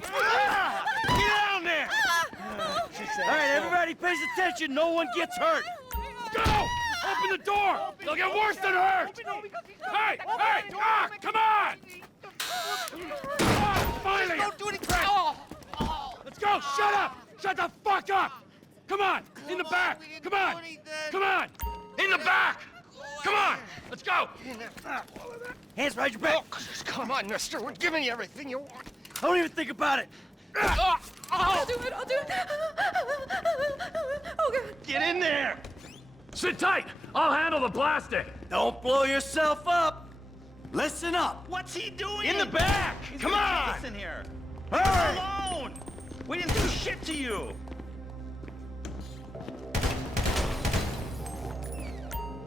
Get down there! All right, everybody pays attention. No one gets hurt. Go! Open the door! They'll get worse than hurt! Hey! Hey! Ah! Come on! Oh, finally! Don't do anything! Let's go! Shut up! Shut the fuck up! Come on! In the back! Come on! Come on! In the back! Come on! Let's go! Hands behind your back! Come on, mister. We're giving you everything you want. Don't even think about it! I'll do it, I'll do it. Oh, God. Get in there! Sit tight! I'll handle the blasting! Don't blow yourself up! Listen up! What's he doing? In the back! Come on! Listen here. Hurry! Alone. We didn't do shit to you.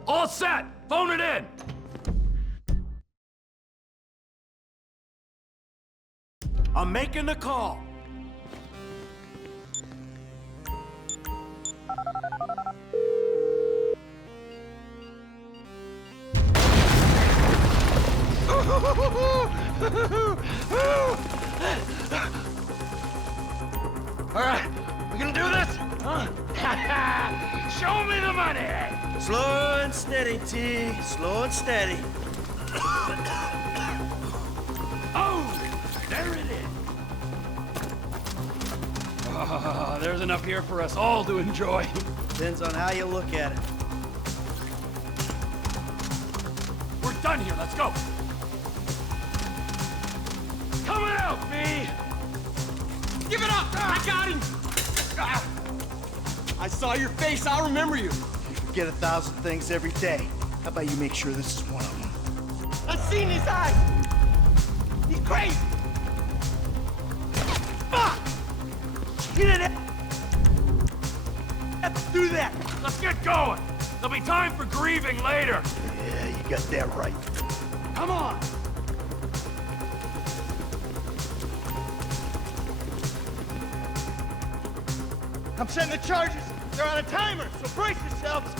All set! Phone it in! I'm making the call. All right, we gonna do this? Huh? Show me the money! Slow and steady, T. Slow and steady. Oh! There it is! Oh, there's enough here for us all to enjoy. Depends on how you look at it. We're done here, let's go! Coming out, B! Give it up! I got him! I saw your face, I'll remember you. You forget 1,000 things every day. How about you make sure this is one of them? I've seen his eyes! He's crazy! Fuck! You didn't have to do that! Let's get going! There'll be time for grieving later! Yeah, you got that right. Come on! I'm setting the charges. They're on a timer, so brace yourselves.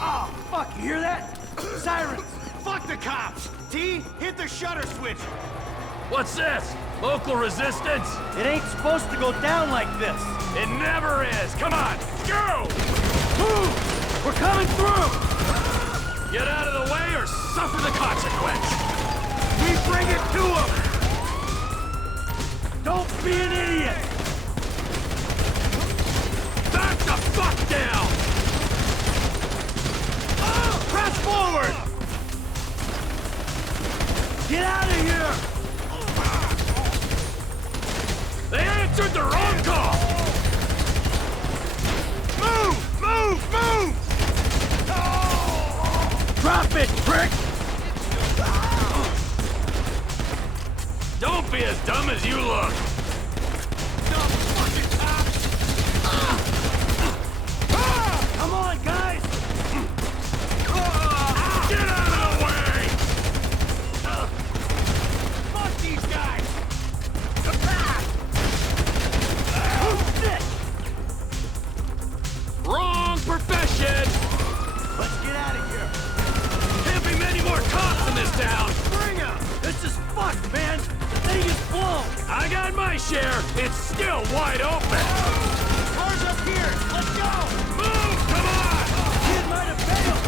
Oh, fuck, you hear that? Sirens! Fuck the cops! T, hit the shutter switch! What's this? Local resistance? It ain't supposed to go down like this! It never is! Come on! Go! Move! We're coming through! Get out of the way or suffer the consequence! We bring it to them! Don't be an idiot! Back the fuck down! Oh, press forward! Get out of here! They answered the wrong call! Move! Move! Move! Drop it, prick! Don't be as dumb as you look! Come on, guys! Get out of the way! Fuck these guys! Oh, shit! Wrong profession! Let's get out of here! Can't be many more cops in this town! Bring 'em! This is fucked, man! The thing is blown! I got my share! It's still wide open! Cars up here! Let's go! Move! Come on! Kid might have failed!